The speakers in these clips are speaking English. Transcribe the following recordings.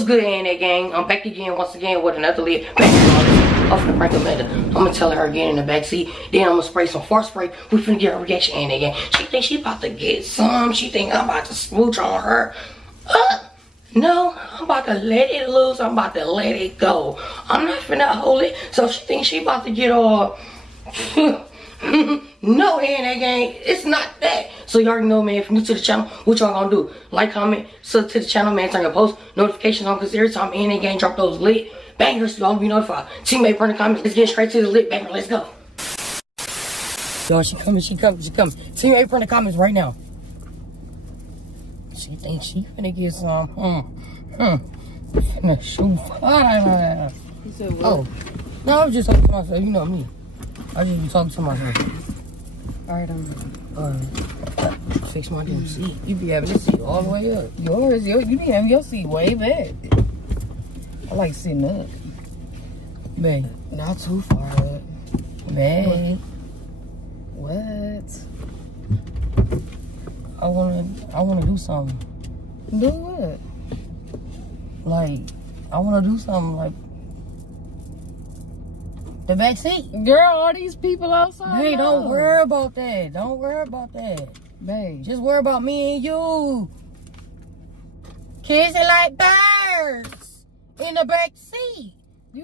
What's good, A&A gang? I'm back again, once again, with another lid. I'm finna prank Amanda. I'm gonna tell her again in the backseat. Then I'm gonna spray some fart spray. We finna get her reaction, A&A gang. She think she about to get some. She think I'm about to smooch on her. No, I'm about to let it loose. I'm about to let it go. I'm not finna hold it. So she thinks she about to get all... No, A&A gang, it's not that. So you already know, man, if you're new to the channel, what y'all gonna do? Like, comment, sub to the channel, man, turn your post notifications on, because every time A&A gang drop those lit bangers, y'all be notified. Teammate, burn the comments. Let's get straight to the lit banger. Let's go. Y'all, she coming. Teammate, burn the comments right now. She thinks she finna get some. Finna shoot fire. You said what? Oh, no, I was just talking to myself. You know me. I just be talking to myself. Alright, I'm fix my damn seat. You be having this seat all the way up. you be having your seat way back. I like sitting up. Babe, not too far up. Babe. What? I wanna do something. Do what? Like, I wanna do something like the back seat. Girl, all these people outside. Hey, don't worry about that. Don't worry about that. Babe. Just worry about me and you. Kids are like birds in the back seat.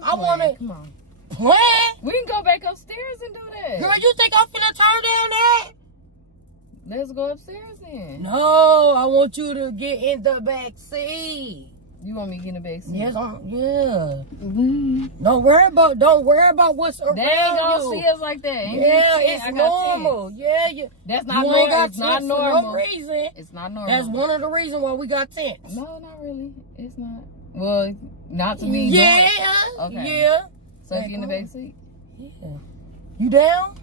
I wanna Come on. plan. We can go back upstairs and do that. Girl, you think I'm finna turn down that? Let's go upstairs then. No, I want you to get in the back seat. You want me to get in the back seat? Yes, yeah. Don't worry about what's around They ain't gonna you. see us like that. Ain't Yeah, it? it's I got normal. 10. Yeah. That's not You normal. ain't got It's not tents for normal. no reason. It's not normal. That's one of the reasons why we got tents. No, not really. It's not. Well, not to me. Yeah. Okay. Yeah. So you in the back seat? Yeah. You down?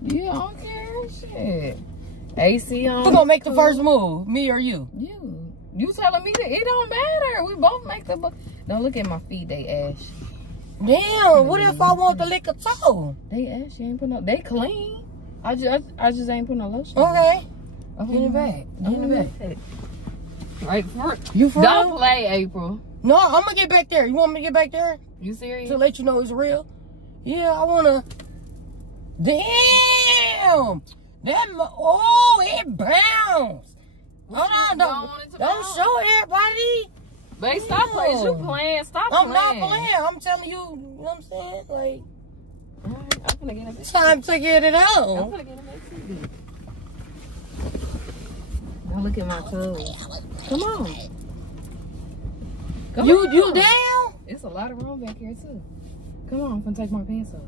Yeah, I don't care. Shit. AC on. Who gonna make the first move? Me or you? You telling me that it don't matter. We both make the. Don't look at my feet. They ash. Damn. What if I want to lick a toe? They ash. You ain't put no. They clean. I just ain't put no lotion. Okay. Oh, Get in the back. Get in the back. Right. You for Don't real? play, April. No, I'm gonna get back there. You want me to get back there? You serious? To let you know it's real? Yeah, I wanna. Damn! It bounced. Hold on, don't show everybody. Babe, stop playing. You playing. Stop I'm playing. not playing. I'm telling you, you know what I'm saying? Like, Alright, I'm gonna get in the it's time to get it I'm out. gonna get in the Now look at my toes. Come on. Come on. You down? It's a lot of room back here too. Come on, I'm gonna take my pants off.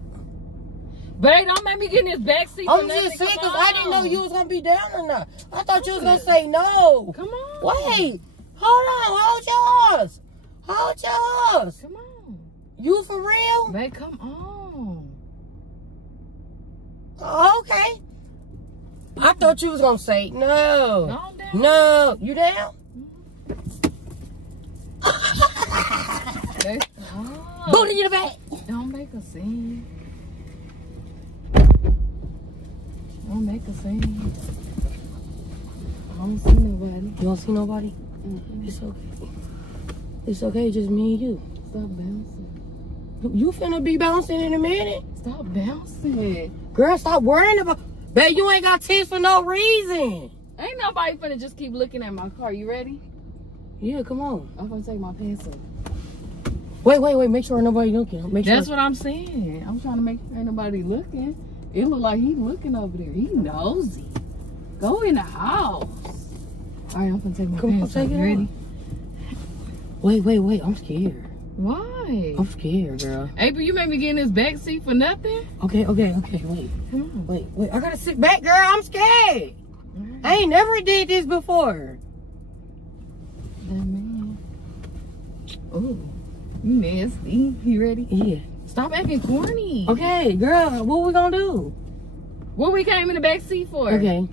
Babe, don't make me get in this back seat. I'm just saying because I didn't know you was gonna be down or not. I thought you was gonna say no. Come on. Wait, hold on, hold yours. Hold yours. Come on. You for real? Babe, come on. Oh, okay. I thought you was gonna say no. No, I'm down. No, you down? Babe, oh. Booty in the back. Don't make a scene. Don't make a scene. I don't see nobody. You don't see nobody? It's okay. It's okay, just me and you. Stop bouncing. You finna be bouncing in a minute. Stop bouncing. Girl, stop worrying about. Babe, you ain't got tits for no reason. Ain't nobody finna just keep looking at my car. You ready? Yeah, come on. I'm gonna take my pants off. Wait. Make sure nobody looking. Make sure. That's what I'm saying. I'm trying to make sure ain't nobody looking. It look like he looking over there. He nosy. Go in the house. All right, I'm gonna take my pants off. You ready? Wait. I'm scared. Why? I'm scared, girl. April, you made me get in this back seat for nothing? Okay. Wait. Come on. Wait. I gotta sit back, girl. I'm scared. Right. I ain't never did this before. That man. Ooh. You nasty. You ready? Yeah. Stop acting corny. Okay, girl. What we gonna do? What we came in the back seat for? Okay.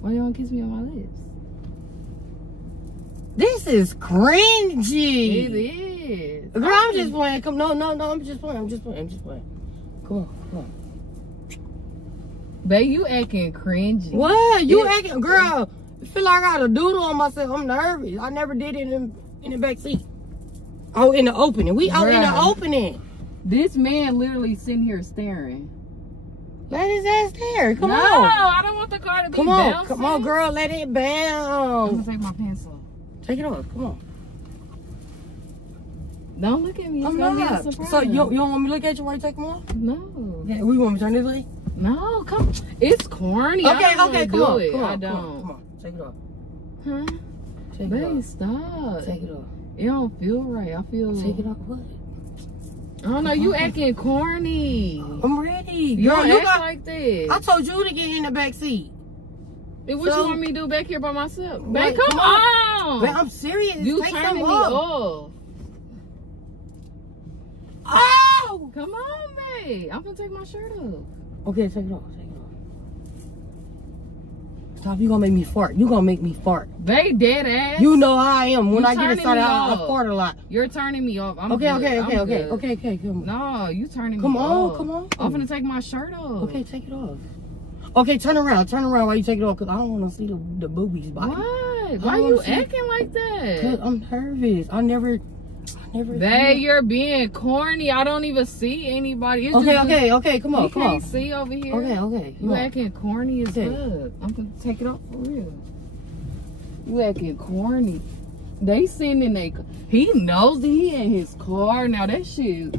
Why you want to kiss me on my lips? This is cringy. It is. Girl, I'm just playing. Come, no. I'm just playing. Come on. Babe, you acting cringy. What? You acting, girl? I feel like I got a doodle on myself. I'm nervous. I never did it in the back seat. Oh, in the opening. We out in the opening. This man literally sitting here staring. Let his ass there. Come on. No, I don't want the car to be bouncing. Come on, girl. Let it bounce. I'm gonna take my pants off. Take it off. Come on. Don't look at me. It's gonna be a surprise. So you don't want me to look at you while you take them off? No. Yeah, we want me to turn this way? No, come. It's corny. Okay, I don't okay, come on. I don't. Come on. Take it off. Huh? Take it Babe, off. stop. Take it off. It don't feel right. I feel. Take it off what? I don't know. You acting corny. I'm ready. You Girl, don't act like this. I told you to get in the back seat. What you want me to do back here by myself? Wait, Babe, come on. Babe, I'm serious. You Take turning me off. off. Oh! Come on, babe. I'm gonna take my shirt off. Okay, take it off. Take it off. Stop. You gonna make me fart. You gonna make me fart. Babe, dead ass. You know how I am. When You I get turning excited, me I off. fart a lot. You're turning me off. I'm Okay, good. okay, I'm okay, okay, good. okay, okay. Come on. No, you turning Come me on, off. come on. I'm gonna take my shirt off. Okay, take it off. Okay, turn around while you take it off, cause I don't want to see the boobies. What? I Why don't you wanna see- acting like that? Cause I'm nervous. I never. Babe, you're being corny. I don't even see anybody. It's Okay, just okay. Come on, you come on. can't see over here. Okay. You acting corny as Okay. fuck. I'm gonna take it off for real. You acting corny. They sitting in they. He knows that he in his car now. That shit.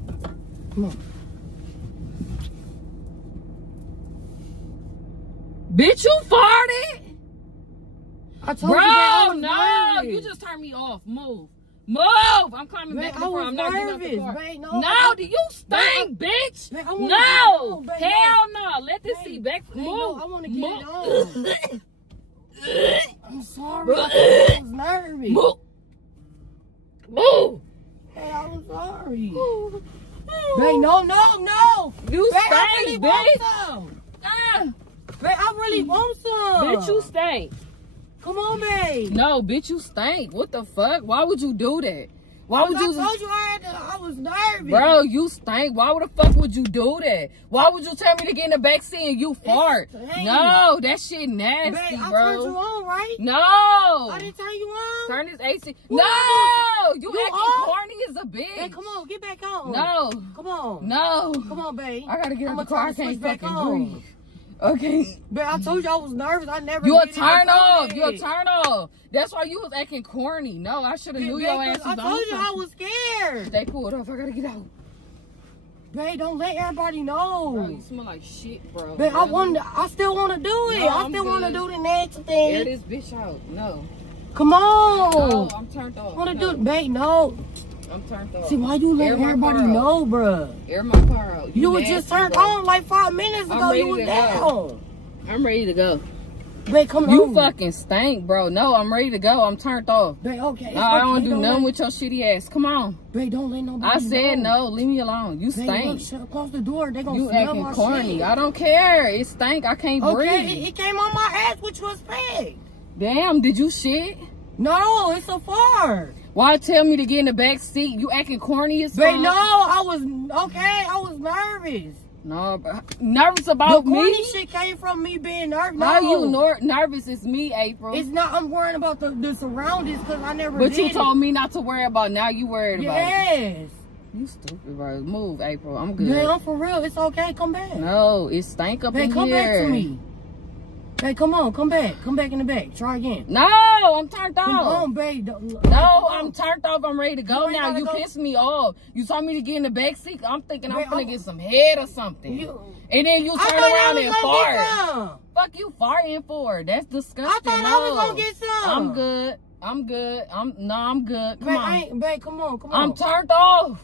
Come on. Bitch, you farted. I told Bro, you that I was no, nervous. you just turned me off. Move. I'm climbing Babe, back in I the car. was I'm not getting out the nervous, car. babe. No, do you stink, bitch? Babe, I wanna No, get it on, babe. hell no. Let this Babe, seat back. babe, Move. no, I want to get Move. it on. I'm sorry. I was nervous. Move. Move. Hey, I'm sorry. Babe, no. You Babe, I stink, really want bitch. some. Ah, Babe, I really want some. bitch, you stink. Come on, babe. No, bitch, you stink. What the fuck? Why would you do that? Why would you? I told you I was nervous. Bro, you stink. Why the fuck would you do that? Why would you tell me to get in the back seat and you fart? Stank. No, that shit nasty, Babe, I bro. turned you on, right? No. I didn't turn you on. Turn this AC. What No, you You acting on? corny as a bitch. Hey, come on, get back on. No. Come on. No. Come on, babe. I gotta get out I'ma the car. I turn the can't switch back fucking on. breathe. Okay. Babe, I told you I was nervous. I never You a did it turn before off. that. You a turn off. That's why you was acting corny. No, I should have knew your ass was I on told you I something. was scared. They pulled off. I gotta get out. Babe, don't let everybody know. Bro, you smell like shit, bro. Babe, I still want to do it. No, I I'm still want to good. do the next Air thing. this bitch out. No. Come on. No, I'm turned off. Want to No, do it, babe? No. I'm turned off. See, why you let Air my everybody car out. know, bruh? Air my car out. You was nasty, just turned bro. on like 5 minutes I'm ago. ready You was to go. down. I'm ready to go. Babe, come You on. fucking stink, bro. No, I'm ready to go. I'm turned off. Babe, okay. No, I don't okay, do nothing let- with your shitty ass. Come on. Babe, don't let nobody I said know. no. Leave me alone. You Babe, stink. look, close the door. They gonna You smell acting my corny. shit. I don't care. It stank. I can't Okay, breathe. it came on my ass. What you expect? Damn, did you shit? No, it's a fart. Why tell me to get in the back seat? You acting corny as fuck. Babe, no, I was nervous. No, bro. Nervous The about corny me? shit came from me being nervous. How No. you nervous? It's me, April. It's not. I'm worrying about the surroundings because I never But did you told it. me not to worry about. Now you worried about it. Yes. You stupid, bro. Move, April. I'm good. Babe, I'm for real. It's okay. Come back. No, it stank up Babe, in come here. back to me. Hey, come on. Come back. Come back in the back. Try again. No, I'm turned off. Come on, babe. No, I'm turned off. I'm ready to go You ain't now. gotta You go. pissed me off. You told me to get in the back seat. I'm thinking I'm Babe, gonna I'm- get some head or something. And then you I turn thought around I and was gonna fart. get some. Fuck you farting for? That's disgusting. I thought no. I was gonna get some. I'm good. I'm good. I'm good. Come Babe, on. babe, come on. Come on. I'm turned off.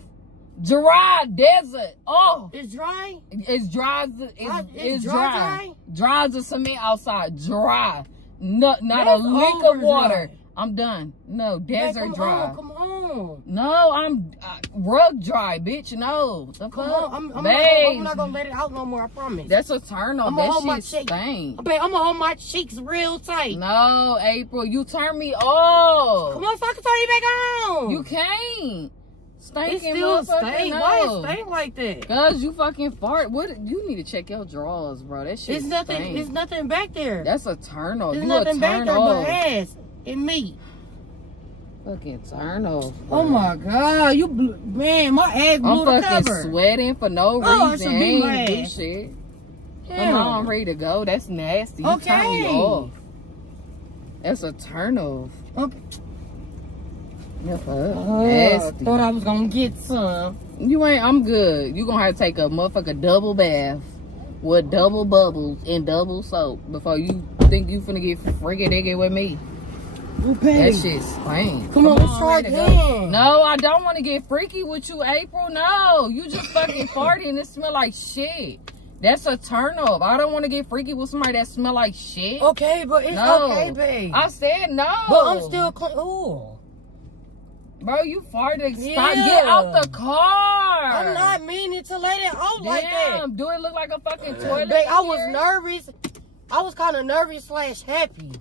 Dry desert. Oh, It's dry. it's dry. It's dry, dry. Dry as a cement outside. Dry. Not a That's lick over of water. dry. I'm done. No, Babe, desert dry. Come on. No, I'm rug dry, bitch. No, the Come fuck, on. I'm babe. not gonna let it out no more. I promise. That's a turn off. I'ma hold my That shit cheek. stink. Babe, I'm gonna hold my cheeks real tight. No, April, you turn me off. Come on, so I can turn you back on. You can't. Stinking, it still stink. No. Why it stink like that? Cause you fucking fart. What? You need to check your drawers, bro. That shit. It's nothing. Stink. It's nothing back there. That's a turn off. There's You nothing a back turn there off. but ass and meat. Fucking turn off. Bro. Oh my god, you man, my ass blew I'm the fucking cover. sweating for no Oh, I reason. should be I ain't do mad. shit. Damn. Come on, I'm ready to go. That's nasty. You turn me Okay. off. That's a turn off. Okay. Yeah, fuck. I Nasty. thought I was gonna get some. You ain't. I'm good. You gonna have to take a motherfucker double bath with double bubbles and double soap before you think you finna get freaky diggy with me. That shit's fine. Come on, let's try ready to go. again. No, I don't want to get freaky with you, April. No, you just fucking farted and it smell like shit. That's a turn off. I don't want to get freaky with somebody that smell like shit. Okay, but it's No. okay, babe. I said no. But I'm still clean. Ooh. Bro, you farted. Stop. Yeah. Get out the car. I'm not meaning to let it out like that. Damn, do it look like a fucking toilet? Babe, I in was here? nervous. I was kind of nervous / happy.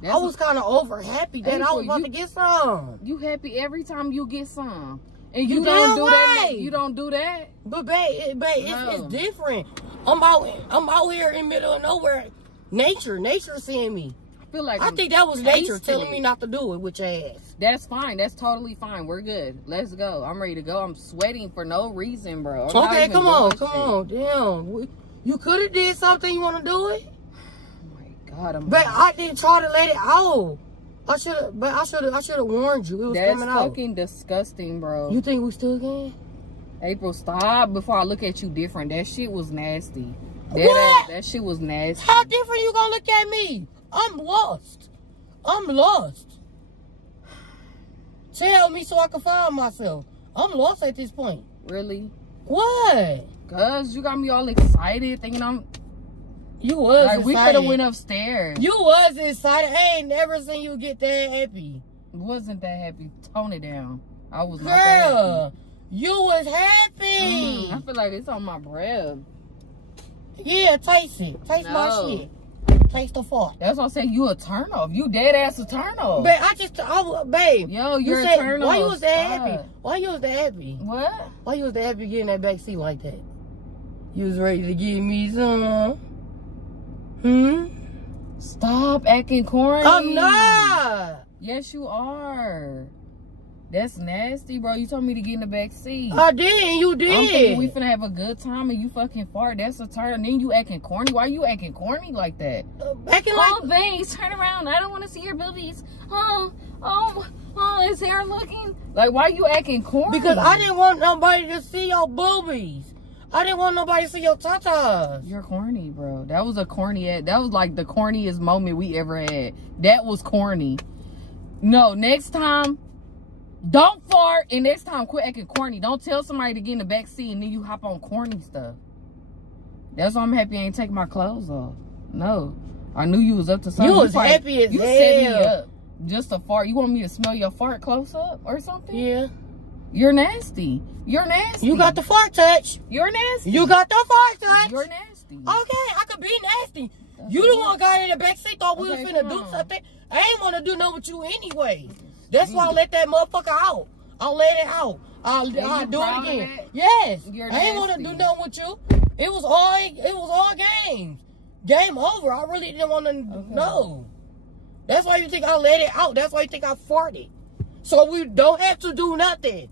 That's I was kind of over happy that I April, was about you- to get some. You happy every time you get some. And you You don't damn do that. right. You don't do that. But babe, No. it's different. I'm out here in the middle of nowhere. Nature seeing me. I feel like I I'm think that was nature tasting telling it. me not to do it with your ass. That's fine. That's totally fine. We're good. Let's go. I'm ready to go. I'm sweating for no reason, bro. I'm not Okay, even come doing on. shit. Damn. You could have did something. You want to do it? Oh my God, I'm. But I didn't try to let it out. I should have warned you. It was That's coming out. fucking disgusting, bro. You think we still can? April, stop before I look at you different. That shit was nasty. What? That shit was nasty. How different you gonna look at me? I'm lost. Tell me so I can find myself. I'm lost at this point. Really? What? Cause you got me all excited, thinking I'm You was like we could excited. have went upstairs. You was excited. I ain't never seen you get that happy. Wasn't that happy? Tone it down. I was not that happy. Girl, you was happy. I feel like it's on my breath. Yeah, taste it. Taste my No. shit. Taste the fart. That's what I'm saying. You a turn off. You dead ass a turn off. Babe, babe. Yo, you you're said, a turn why off. you was that Stop. happy? Why you was that happy? What? Why you was that happy getting that back seat like that? You was ready to give me some. Stop acting corny. I'm not. Yes, you are. That's nasty, bro. You told me to get in the back seat. I did, and you I'm thinking we did. finna have a good time and you fucking fart. That's a turn. And then you acting corny. Why you acting corny like that? Acting like Oh, thanks. Turn around. I don't want to see your boobies. Oh, is hair looking? Like, why you acting corny? because I didn't want nobody to see your boobies. I didn't want nobody to see your tatas. You're corny, bro. That was a corny ass. That was like the corniest moment we ever had. That was corny. No, next time, don't fart. And next time, quit acting corny. Don't tell somebody to get in the back seat and then you hop on corny stuff. That's why I'm happy I ain't taking my clothes off. No. I knew you was up to something. You was happy as You set me hell. up just to fart. You want me to smell your fart close up or something? Yeah. You're nasty. You're nasty. You got the fart touch. You're nasty. You got the fart touch. You're nasty. Okay, I could be nasty. You the one got in the back seat, thought we was Okay, finna come do on. something. I ain't want to do nothing with you anyway. That's why I let that motherfucker out. I'll let it out. I'll you do it proud of again. that? Yes. You're I ain't want to nasty. do nothing with you. It was all games. Game over. I really didn't want to know. That's why you think I let it out. That's why you think I farted. So we don't have to do nothing.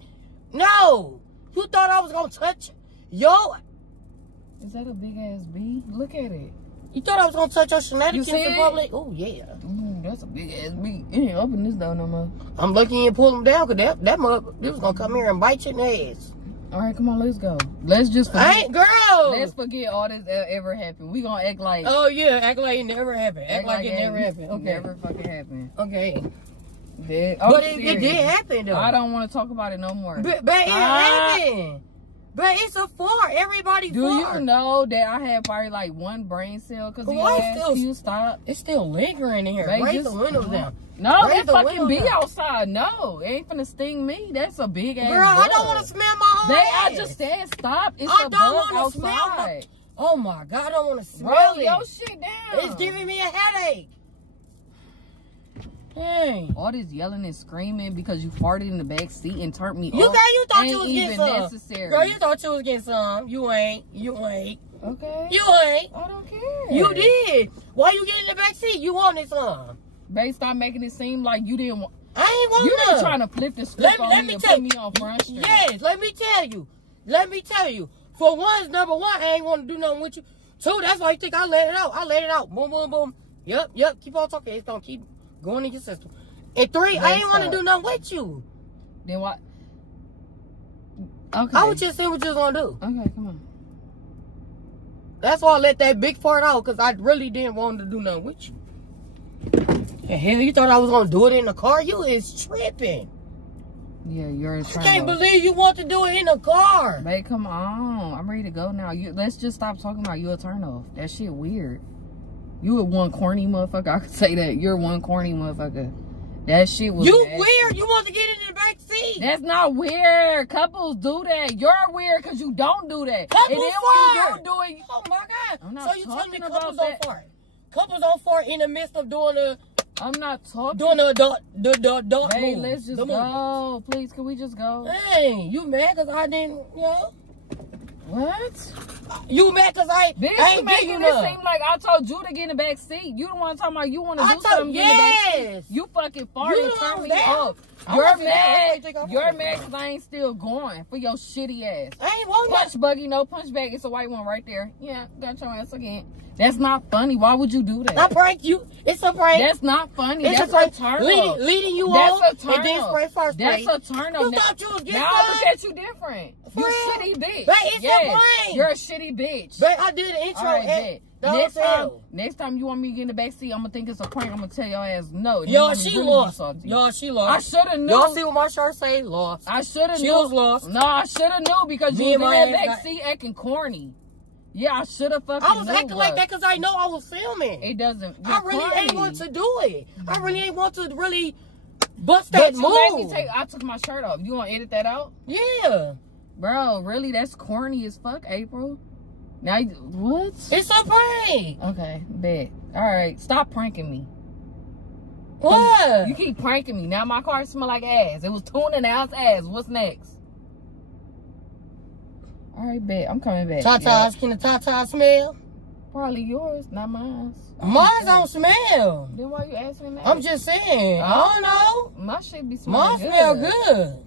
No. You thought I was going to touch yo. Is that a big ass bee? Look at it. You thought I was going to touch your shenanigans You see in it? public? Oh, yeah. That's a big ass bee. You ain't open this door no more. I'm lucky and pull them down because that mother, they was going to come here and bite you in the ass. All right, come on, let's go. Let's just forget. I ain't, girl. Let's forget all this ever happened. We gonna act like. Oh, yeah. Act like it never happened. Act like it never happened. Okay. Never fucking happened. Okay. Dead. But it did happen, though. I don't want to talk about it no more. But it happened. But it's a fart. Everybody Do fart. you know that I had probably like one brain cell because of your Why ass? still- Can you stop? It's still lingering in here. Babe, Raise just- the windows down. No, Raise that the fucking window bee down. outside. No, it ain't finna sting me. That's a big ass Girl, I don't bug. want to smell my own ass. I just said stop. It's I a don't bug wanna smell outside. Oh, my God. I don't want to smell Roll it. your shit down. It's giving me a headache. Dang. All this yelling and screaming because you farted in the back seat and turned me off. You thought you was ain't getting even some. necessary. Girl, you thought you was getting some. You ain't. Okay. You ain't. I don't care. You did. Why you getting in the back seat? You wanted some. Babe, stop making it seem like you didn't want. I ain't want You none. just trying to flip the script on me and put me on front street. Yes, let me tell you. For one, number one, I ain't want to do nothing with you. Two, that's why you think I let it out. Boom, boom, boom. Yep. Keep on talking. It's gonna keep going in your system. And three, I ain't want to do nothing with you. Then what? Okay. I was just saying what you was gonna do. Okay, come on. That's why I let that big fart out, because I really didn't want to do nothing with you. And hell, you thought I was gonna do it in the car? You is tripping. Yeah, you're a I can't believe you want to do it in the car. Babe, come on. I'm ready to go now. Let's just stop talking about you a turn off. That shit weird. You a one corny motherfucker. I could say that. You're one corny motherfucker. That shit was You nasty. weird. You want to get in the back seat. That's not weird. Couples do that. You're weird because you don't do that. Couples and then fart. when you do it, Oh my God. I'm not So you telling me talking couples about don't that. fart? Couples don't fart in the midst of doing the I'm not talking. adult Hey, move. let's just The move. go. Please, can we just go? Hey, you mad because I didn't, What? You mad because I Bitch, ain't you give making you it none. seem like I told you to get in the back seat. You the one talking about you want to I do told- something get in the back seat. yes. You fucking farted You and the turned one me there. off. I You're wasn't there. I mad. think I You're was. mad because I ain't still going for your shitty ass. I ain't want Punch buggy, no punch bag. It's a white one right there. Yeah, got your ass again. That's not funny. Why would you do I that? pranked you. It's a prank. That's not funny. It's That's a prank. turn off. Leading you That's on a turn and then off. spray first That's spray. a turn off. You Now- thought you was getting Now I look some? at you different. For You real? shitty bitch. Babe, it's a Yes, prank. you're a shitty bitch. But I did the intro All right, at bet. the hotel. Next time you want me to get in the back seat, I'm gonna think it's a prank. I'm gonna tell your ass no. And Y'all, you she really be lost. salty. Y'all, she I lost. should have Y'all known. see what my shirt say? Lost. I should have She known. was lost. No, I should have knew because Me you and was my in that ass back got- seat acting corny. Yeah, I should have fucking I was knew, acting like bruh. that because I know I was filming. It doesn't. I really you're ain't corny. want to do it. I really ain't want to really bust But that you made me move. I took my shirt off. You want to edit that out? Yeah. Bro, really? That's corny as fuck, April. Now, what? It's a prank. Okay, bet. All right, stop pranking me. What? You keep pranking me. Now my car smell like ass. It was tuna, now it's ass. What's next? All right, bet. I'm coming back. Tatas, Yeah. can the Tata smell? Probably yours, not mine. Mine don't smell. Then why you asking that? I'm just saying. I don't know. My shit be smelling Mine smell good.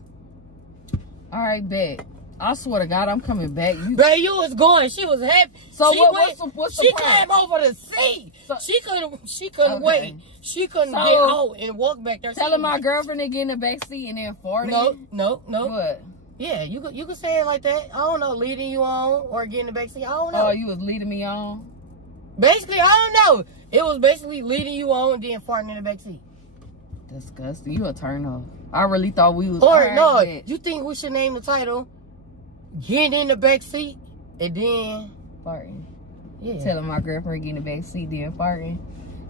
All right, bet. I swear to God, I'm coming back. But you was going. She was happy. So she what's the She problem? came over to see. So- She couldn't Okay. wait. She couldn't So- get out and walk back there. Telling my girlfriend to get in the back seat and then farting. No. What? Yeah, you could say it like that. I don't know, leading you on or getting the back seat. I don't know. Oh, you was leading me on? Basically, I don't know. It was basically leading you on and then farting in the back seat. Disgusting. You a turn off. I really thought we was. Or all right, no, bet. you think we should name the title "Getting in the Back Seat" and then Farting. yeah. Telling my girlfriend get in the back seat, then farting.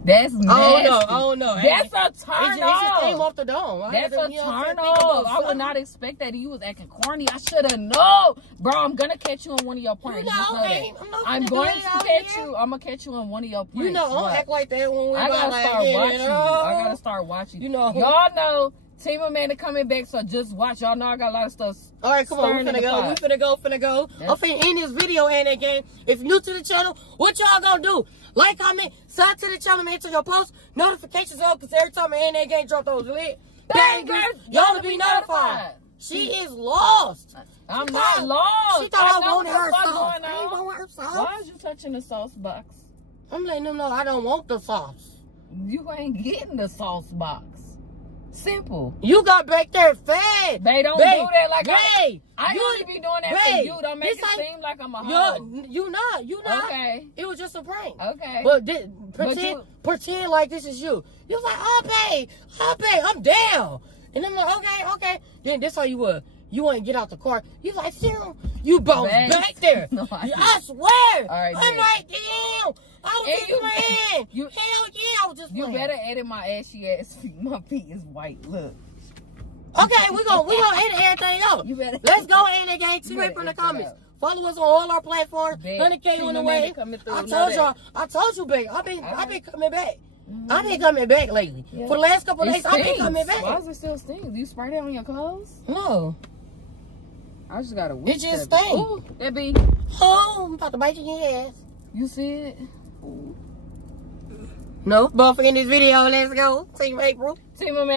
That's nasty. I don't know. That's a It turn just came off. off the dome. I That's had a to, you know what I'm turn saying, think about off. I would something. not expect that. You was acting corny. I should have known. Bro, I'm going to catch you in one of your pranks. You know, Just know that. I'm not going finna do to it out catch here. you. I'm going to catch you in one of your pranks. You know, don't What? act like that when we I gotta like, start yeah, watching. you know. I gotta start watching. You know. Y'all know Team Amanda coming back, so just watch. Y'all know I got a lot of stuff. All right, come on, we stirring in finna the go. pot. We finna go. I'm finna end this video and that game. If you're new to the channel, what y'all gonna do? Like, comment, subscribe to the channel, man, to your post, notifications on, because every time I end that game, drop those lit bangers, y'all to be notified. She is lost. I'm She not thought- lost. She thought I know wanted what her the fuck sauce. going I ain't on. want her sauce. Why is you touching the sauce box? I'm letting them know I don't want the sauce. You ain't getting the sauce box. Simple. You got back there fast. They don't Babe, do that like babe, I you- only be doing that for babe, you. Don't make this it ain't- seem like I'm a hoe. You not. Okay. It was just a prank. Okay. But pretend like this is you. You was like, oh babe, I'm down. And I'm like, okay. Then this how you were. You want to get out the car. You like, Cyril, you bounced Babe. back there. No, I I swear. All right, I'm babe. like, damn. I was And just you- playing. you- Hell yeah, I was just You playing. better edit my ashy ass feet. My feet is white. Look. Okay, we gonna edit everything out. You better- Let's go edit that game. You See better right from the edit it comments. out. Follow us on all our platforms. Bet. 100K Team on the Amanda way. coming through. I Know told that. y'all. I told you, babe. I've been All right. coming back. I've been coming back lately. Yeah. For the last couple of It days, I've been stinks. coming back. Why does it still stink? Do you spray that on your clothes? No. I just gotta whip It just that. stink. Ooh, that be. Oh, I'm about to bite you in your ass. You see it? No, but for in this video, let's go. Team April. See my man.